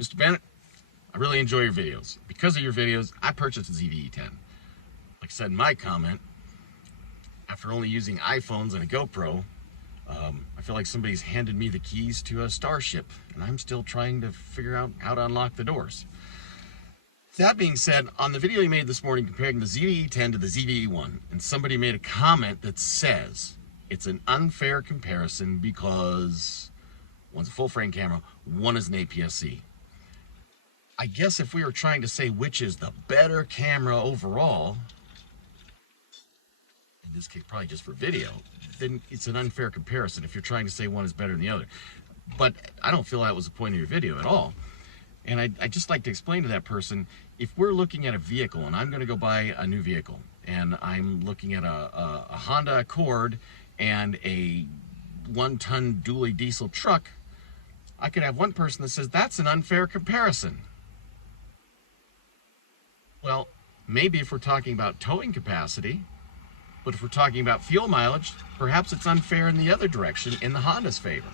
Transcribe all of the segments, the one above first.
Mr. Bennett, I really enjoy your videos. Because of your videos, I purchased the ZVE-10. Like I said in my comment, after only using iPhones and a GoPro, I feel like somebody's handed me the keys to a starship, and I'm still trying to figure out how to unlock the doors. That being said, on the video you made this morning comparing the ZVE-10 to the ZVE-1, and somebody made a comment that says it's an unfair comparison because one's a full-frame camera, one is an APS-C. I guess if we were trying to say which is the better camera overall, in this case probably just for video, then it's an unfair comparison if you're trying to say one is better than the other. But I don't feel that was the point of your video at all. And I'd just like to explain to that person, if we're looking at a vehicle and I'm going to go buy a new vehicle and I'm looking at a Honda Accord and a 1-ton dually diesel truck, I could have one person that says that's an unfair comparison. Well, maybe if we're talking about towing capacity, but if we're talking about fuel mileage, perhaps it's unfair in the other direction, in the Honda's favor.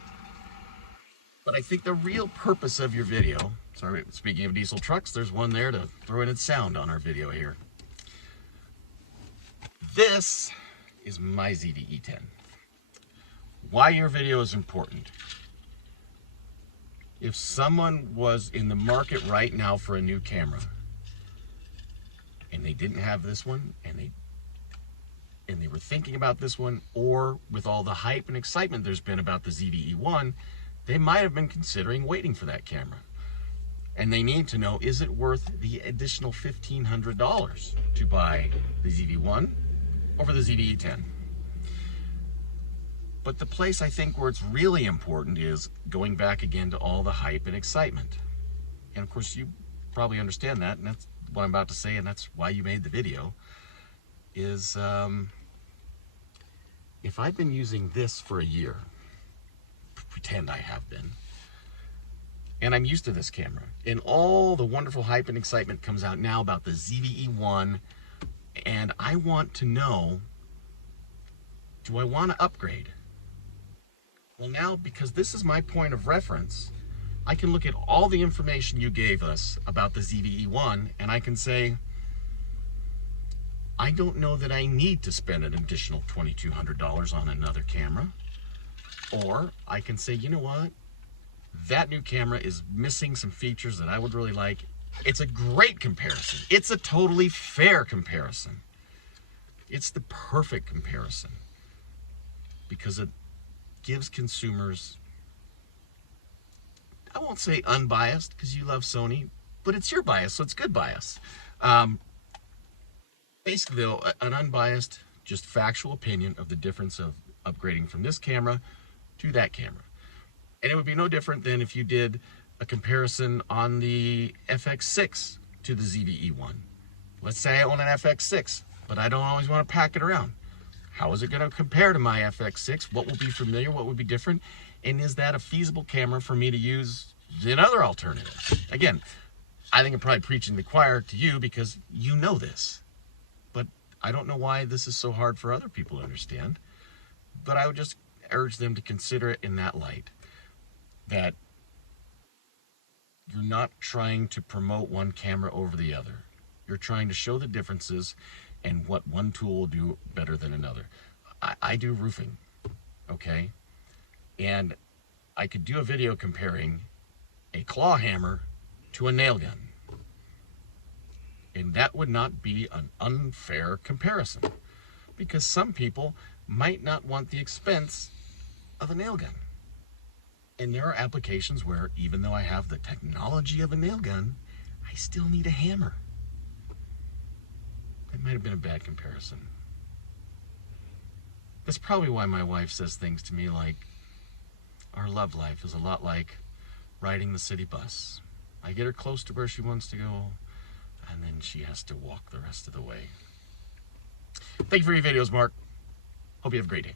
But I think the real purpose of your video, sorry, speaking of diesel trucks, there's one there to throw in its sound on our video here. This is my ZVE-10. Why your video is important. If someone was in the market right now for a new camera, and they didn't have this one, and they were thinking about this one, or with all the hype and excitement there's been about the ZVE-1, they might have been considering waiting for that camera. And they need to know, is it worth the additional $1,500 to buy the ZVE-1 over the ZVE-10? But the place I think where it's really important is going back again to all the hype and excitement. And of course you probably understand that, and that's what I'm about to say, and that's why you made the video, is if I've been using this for a year, pretend I have been, and I'm used to this camera, and all the wonderful hype and excitement comes out now about the ZVE-1, and I want to know, do I want to upgrade? Well, now, because this is my point of reference, I can look at all the information you gave us about the ZVE-1, and I can say, I don't know that I need to spend an additional $2,200 on another camera. Or I can say, you know what? That new camera is missing some features that I would really like. It's a great comparison. It's a totally fair comparison. It's the perfect comparison because it gives consumers, I won't say unbiased because you love Sony, but it's your bias, so it's good bias. Basically, though, an unbiased, just factual opinion of the difference of upgrading from this camera to that camera. And it would be no different than if you did a comparison on the FX6 to the ZVE-1. Let's say I own an FX6, but I don't always want to pack it around. How is it going to compare to my FX6? What will be familiar? What would be different? And is that a feasible camera for me to use in other alternatives? Again, I think I'm probably preaching to the choir to you because you know this. But I don't know why this is so hard for other people to understand. But I would just urge them to consider it in that light. That you're not trying to promote one camera over the other. You're trying to show the differences and what one tool will do better than another. I do roofing, okay? And I could do a video comparing a claw hammer to a nail gun. And that would not be an unfair comparison because some people might not want the expense of a nail gun. And there are applications where even though I have the technology of a nail gun, I still need a hammer. That might have been a bad comparison. That's probably why my wife says things to me like, our love life is a lot like riding the city bus. I get her close to where she wants to go, and then she has to walk the rest of the way. Thank you for your videos, Mark. Hope you have a great day.